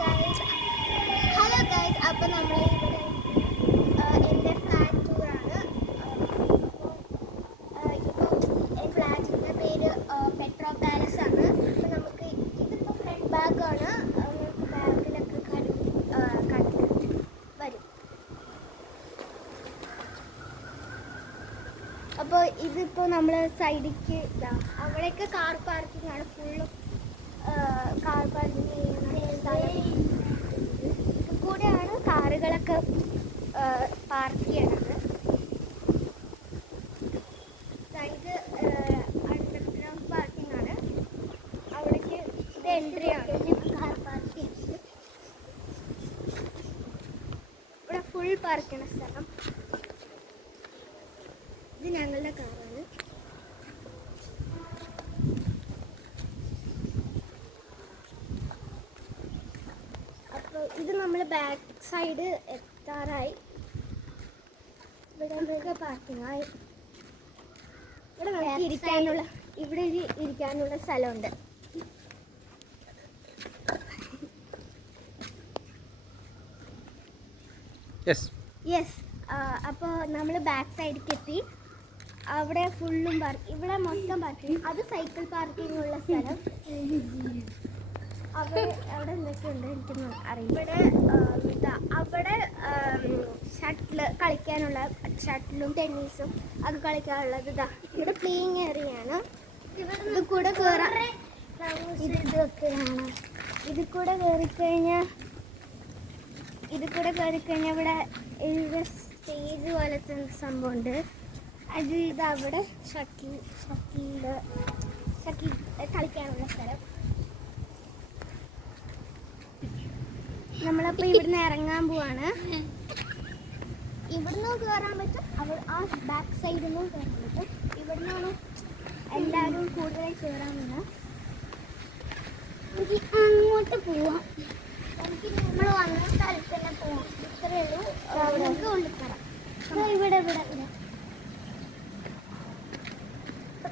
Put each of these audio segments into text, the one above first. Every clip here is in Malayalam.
ഗൈസ് ഹലോ ഗൈസ് അപ്പോൾ നമ്മൾ ഇവിടെ എൻ്റെ ഫ്ലാറ്റ് ടൂറാണ്. ഇപ്പോൾ ഫ്ലാറ്റിൻ്റെ പേര് പെട്രോ പാലസ് ആണ്. അപ്പോൾ നമുക്ക് ഇതിപ്പോൾ ഫ്രണ്ട് ബാഗാണ്. നമുക്ക് ബാഗിലൊക്കെ കണ്ട് വരും. അപ്പോൾ ഇതിപ്പോൾ നമ്മൾ സൈഡിലേക്ക് അവിടെയൊക്കെ കാർ പാർക്കിംഗ് ആണ്. ഫുള്ളും കാർ പാർക്കിംഗ് ചെയ്യുന്ന സ്ഥലം. ഇത് കൂടെയാണ് കാറുകളൊക്കെ പാർക്ക് ചെയ്യണത്. ഇത് അണ്ടർഗ്രൗണ്ട് പാർക്കിംഗ് ആണ്. അവിടേക്ക് ഇത് എൻട്രി ആണ് കാർ പാർക്കിംഗ്. ഇവിടെ ഫുൾ പാർക്ക് ചെയ്യണ സ്ഥലം. ഇത് ഞങ്ങളുടെ കാറാണ്. ഇത് നമ്മൾ ബാക്ക് സൈഡ് എത്താറായി. ഇവിടെ പാർക്കിംഗ് ആയി. ഇവിടെ നമുക്ക് ഇരിക്കാനുള്ള സ്ഥലമുണ്ട്. യെസ് അപ്പോൾ നമ്മൾ ബാക്ക് സൈഡിലേക്ക് എത്തി. അവിടെ ഫുള്ളും ഇവിടെ മൊത്തം പാർക്കിംഗ്. അത് സൈക്കിൾ പാർക്കിംഗ് ഉള്ള സ്ഥലം. അവിടെ എന്തൊക്കെയുണ്ട് എനിക്കൊന്നും അറിയില്ല. അവിടെ കളിക്കാനുള്ള ഷട്ടിലും ടെന്നീസും ഒക്കെ കളിക്കാനുള്ളത് ഇവിടെ പ്ലേയിങ് ഏരിയയാണ്. ഇത് കൂടെ കയറിക്കഴിഞ്ഞാൽ ഇവിടെ സ്റ്റേജ് പോലത്തെ സംഭവമുണ്ട്. അവിടെ ഷട്ടിൽ കളിക്കാനുള്ള സ്ഥലം. നമ്മളപ്പോൾ ഇവിടുന്ന് ഇറങ്ങാൻ പോവാണ്. ഇവിടുന്ന് കയറാൻ പറ്റും, ആ ബാക്ക് സൈഡിൽ നിന്നും കയറാൻ പറ്റും. ഇവിടുന്നാണ് എല്ലാവരും കൂടുതലായി കയറാമെന്ന്. അങ്ങോട്ട് പോവാം. എനിക്ക് നമ്മൾ വന്ന സ്ഥലത്ത് തന്നെ പോവാം. ഇത്രയേ ഉള്ളൂ. നമുക്ക് കൊണ്ടുതരാം. ഇവിടെ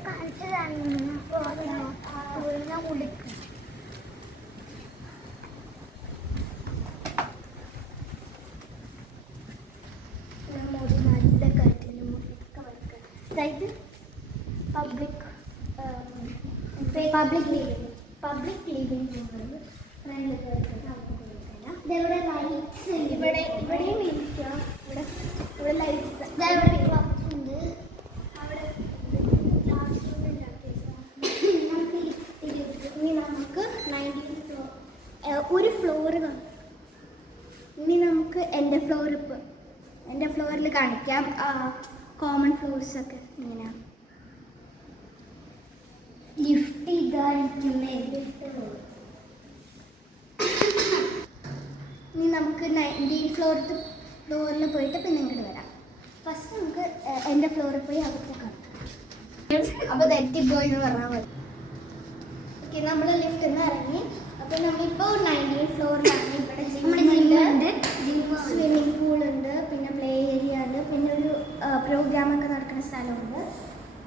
കാണിച്ചതാണ്. ഉടുക്കും നല്ല കാറ്റിന് മുറിയൊക്കെ വയ്ക്കുക. അതായത് പബ്ലിക് ലിവിംഗ് റൂമുകൾ ഇവിടെ ലൈറ്റ്സ് ഉണ്ട്. ഇവിടെയും ഇരിക്കാം. ഇവിടെ ലൈറ്റ്സ് ഉണ്ട്. അവിടെ നമുക്ക് 19th ഫ്ലോർ ഒരു ഫ്ലോറ് കാണാം. ഇനി നമുക്ക് എൻ്റെ ഫ്ലോറിൽ കാണിക്കാം. കോമൺ ഫ്ലോർസൊക്കെ ഇങ്ങനെയാണ്. ലിഫ്റ്റ് ഇതായിരിക്കുന്നത്. ഇനി നമുക്ക് 19th ഫ്ലോറിൽ പോയിട്ട് പിന്നെ ഇങ്ങോട്ട് വരാം. ഫസ്റ്റ് നമുക്ക് എൻ്റെ ഫ്ലോറിൽ പോയി അകത്ത് കാണാം. അപ്പോൾ തെറ്റിപ്പോയി എന്ന് പറഞ്ഞാൽ മതി. ഓക്കെ, നമ്മൾ ലിഫ്റ്റിൽ നിന്ന് ഇറങ്ങി. അപ്പോൾ നമ്മളിപ്പോൾ 19th ഫ്ലോറിലാണ്. ഇവിടെ സ്വിമ്മിംഗ് പൂളുണ്ട്, പിന്നെ പ്ലേ ഏരിയ ഉണ്ട്, പിന്നെ ഒരു പ്രോഗ്രാമൊക്കെ നടക്കുന്ന സ്ഥലമുണ്ട്,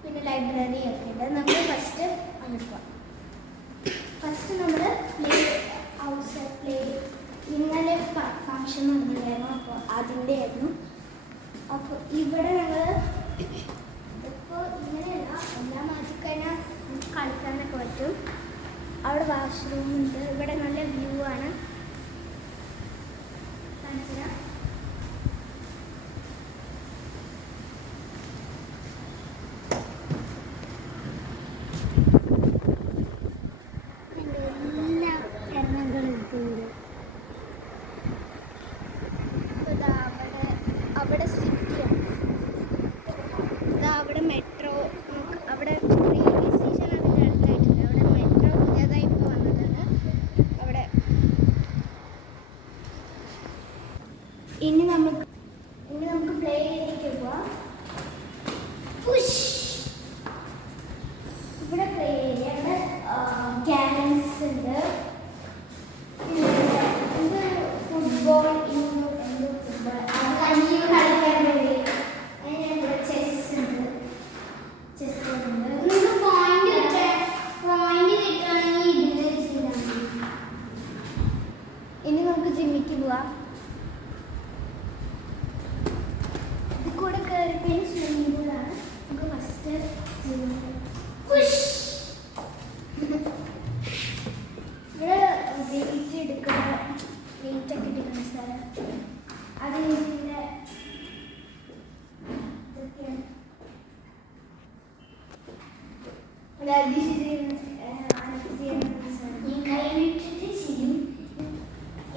പിന്നെ ലൈബ്രറി ഒക്കെ ഉണ്ട്. നമ്മൾ ഫസ്റ്റ് അങ്ങോട്ട് പോകാം. ഫസ്റ്റ് നമ്മൾ പ്ലേ ഇന്നലെ ഫങ്ഷൻ നടന്നിട്ടുണ്ടായിരുന്നു. അപ്പോൾ അതിൻ്റെ ആയിരുന്നു. അപ്പോൾ ഇവിടെ ഞങ്ങൾ ഇപ്പോൾ ഇങ്ങനെയല്ല, എല്ലാം മാറ്റിക്കഴിഞ്ഞാൽ നമുക്ക് കളിക്കാനൊക്കെ പറ്റും. അവിടെ വാഷ്റൂം ഉണ്ട്. ഇവിടെ നല്ല വ്യൂ ആണ്. കാണിച്ചുതരാം. എല്ലാ എണ്ണകളും ഉണ്ട്. അവിടെ സിറ്റിയാണ്. അവിടെ മെട്രോ, അവിടെ റെയിൽവേ സ്റ്റേഷൻ അതിൻ്റെ അടുത്തായിട്ടുണ്ട്. അവിടെ മെട്രോ പുതിയതായി ഇപ്പോൾ വന്നിട്ടുണ്ട്. ഇവിടെ വെയിറ്റ് എടുക്കുന്ന വെയിറ്റ് ഒക്കെ എടുക്കുന്ന സ്ഥലം അത് ഇതിൻ്റെ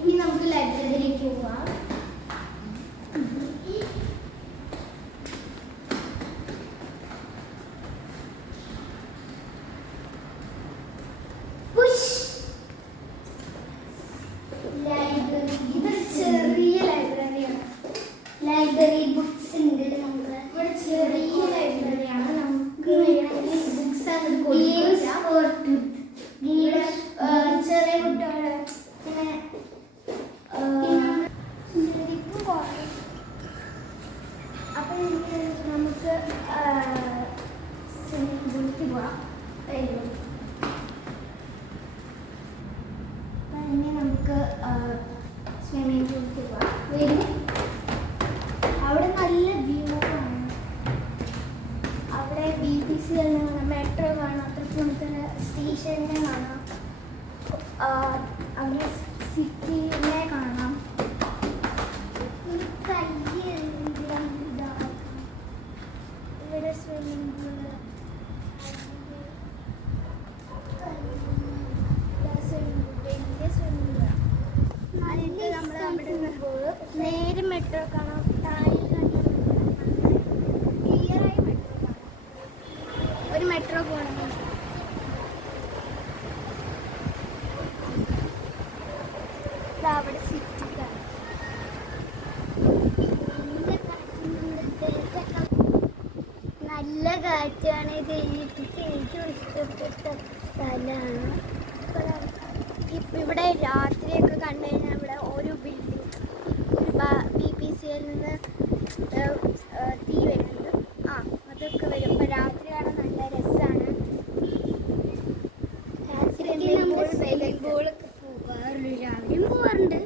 ഇനി നമുക്ക് ലൈബ്രറിയിലേക്ക് പോവാം. ലൈബ്രറി ബുക്സ് ഉണ്ട്. നമുക്ക് ഇവിടെ ചെറിയ ലൈബ്രറിയാണ്. നമുക്ക് ബുക്സ് ചെറിയ കുട്ടികളെ ഇങ്ങനെ അപ്പം നമുക്ക് സ്വിമ്മിംഗ് പൂളിൽ പോവാം. ഇനി നമുക്ക് സ്വിമ്മിംഗ് പൂളിൽ പോവാം. അവിടെ നല്ല വ്യൂ ആണ്. അവിടെ BBC കാണാം, മെട്രോ കാണാം, തൃപ്പൂണിത്തുറ സ്റ്റേഷനെ കാണാം, അവിടെ സിറ്റിനെ കാണാം. ഇവിടെ സ്വിമ്മിംഗ് പൂള് നേരെ മെട്രോ കാണാം. താഴെ ക്ലിയറായി മെട്രോ കാണാം. ഒരു മെട്രോ പോകണം. അവിടെ സിറ്റി കാണാം. നല്ല കാറ്റാണ്. ഇത് ഏറ്റവും ഇഷ്ടപ്പെട്ട സ്ഥലമാണ്. ഇവിടെ രാത്രിയൊക്കെ കണ്ടു കഴിഞ്ഞാൽ ഇവിടെ ഓരോ ബിൽഡിംഗ് BPCL നിന്ന് തീ വരുന്നുണ്ട്. അതൊക്കെ വരും. അപ്പോൾ രാത്രി കാണാൻ നല്ല രസമാണ്. സ്വിമ്മിംഗ് പൂളൊക്കെ പോകാറുണ്ട്. രാവിലെയും പോകാറുണ്ട്.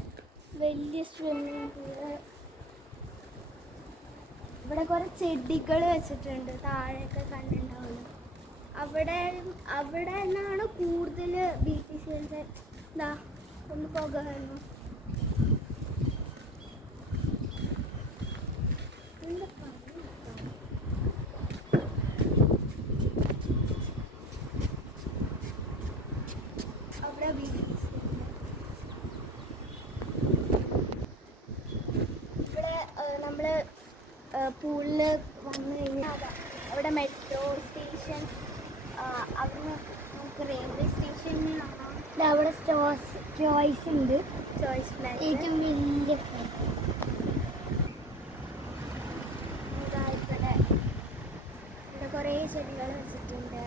വലിയ സ്വിമ്മിംഗ് പൂള്. ഇവിടെ കുറേ ചെടികൾ വെച്ചിട്ടുണ്ട്. താഴെയൊക്കെ കണ്ടിട്ടുണ്ടാവുമല്ലോ. അവിടെ നിന്നാണ് കൂടുതൽ BPCLൻ്റെ ഇതാ ഒന്ന് പോകാമായിരുന്നു. അവിടെ ഇവിടെ നമ്മൾ പൂളിൽ വന്നു കഴിഞ്ഞാൽ അവിടെ മെട്രോ സ്റ്റേഷൻ, അവിടുന്ന് നമുക്ക് റെയിൽവേ സ്റ്റേഷനിൽ കാണാം. അവിടെ ചോയ്സ് ഉണ്ട്. ചോയ്സ് ഫ്ലാറ്റ് ഏറ്റവും വലിയ ഫ്ലാറ്റ്. ഇവിടെ കുറേ ചെടികൾ വെച്ചിട്ടുണ്ട്.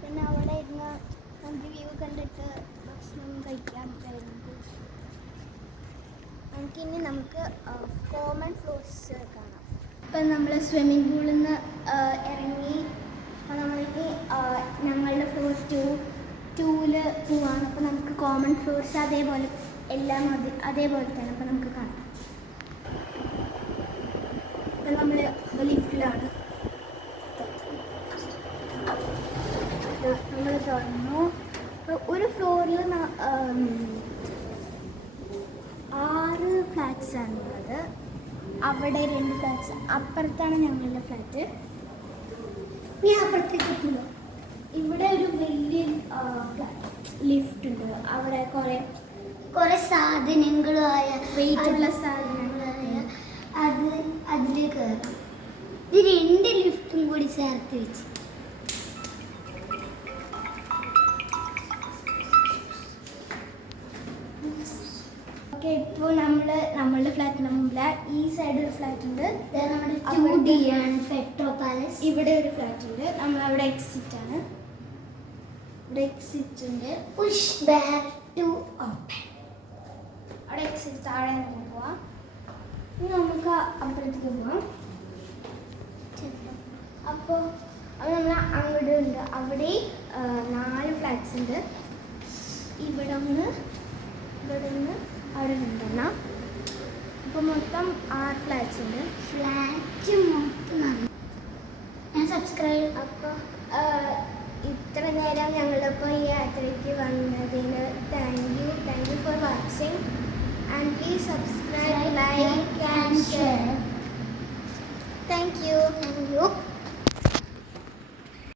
പിന്നെ അവിടെ ഇരുന്ന് നമുക്ക് വ്യൂ കണ്ടിട്ട് ഭക്ഷണം കഴിക്കാൻ പറ്റും. നമുക്കിനി നമുക്ക് കോമൺ ഫ്ലോർസ് കാണാം. ഇപ്പം നമ്മൾ സ്വിമ്മിംഗ് പൂളിൽ നിന്ന് ഇറങ്ങി നമ്മളിനി ഞങ്ങളുടെ ഫ്ലോർ 2ൽ പോവാണ്. അപ്പോൾ നമുക്ക് കോമൺ ഫ്ലോർസ് അതേപോലെ എല്ലാം അതേപോലെ തന്നെ അപ്പോൾ നമുക്ക് കാണാം. ഇപ്പം നമ്മൾ ലിഫ്റ്റിലാണ്. നമ്മൾ തുറന്നു. ഒരു ഫ്ലോറിൽ 6 ഫ്ലാറ്റ്സ് ആണുള്ളത്. അവിടെ 2 ഫ്ലാറ്റ്സ്. അപ്പുറത്താണ് ഞങ്ങളുടെ ഫ്ലാറ്റ്. ഞാൻ അപ്പുറത്തേക്ക് പോവാം. ഇവിടെ ഒരു വലിയ ലിഫ്റ്റ് ഉണ്ട്. അവിടെ കുറേ സാധനങ്ങളായ വെയിറ്റുള്ള സാധനങ്ങളായ അതിൽ കയറാം. ഇത് 2 ലിഫ്റ്റും കൂടി ചേർത്ത് വെച്ച്. ഓക്കെ, ഇപ്പോൾ നമ്മളുടെ ഫ്ലാറ്റിന് മുമ്പിൽ ഈ സൈഡ് ഒരു ഫ്ലാറ്റ് ഉണ്ട്. നമ്മുടെ 2D ആണ് പെട്രോ പാലസ്. ഇവിടെ ഒരു ഫ്ലാറ്റ് ഉണ്ട്. നമ്മളവിടെ എക്സിറ്റ് ആണ്. ഇവിടെ എക്സിറ്റ് ഉണ്ട്. Push back to open. അവിടെ എക്സിറ്റ് താഴെ നിന്ന് പോവാം. ഇനി നമുക്ക് അപ്പുറത്തേക്ക് പോവാം. അപ്പോൾ നമ്മൾ അങ്ങോട്ട് ഉണ്ട്. അവിടെ 4 ഫ്ലാറ്റ്സ് ഉണ്ട്. ഇവിടെ ഒന്ന്, ഇവിടെ നിന്ന് അവിടെ 2, ഇപ്പോൾ മൊത്തം 6 ഫ്ലാറ്റ്സ് ഉണ്ട്. ഫ്ലാറ്റ് മൊത്തം ഞാൻ സബ്സ്ക്രൈബ്. അപ്പോൾ ഇത്ര നേരം ഞങ്ങളിപ്പോൾ ഈ യാത്രയ്ക്ക് വന്നതിന് thank you for watching and please subscribe, like and share. Thank you.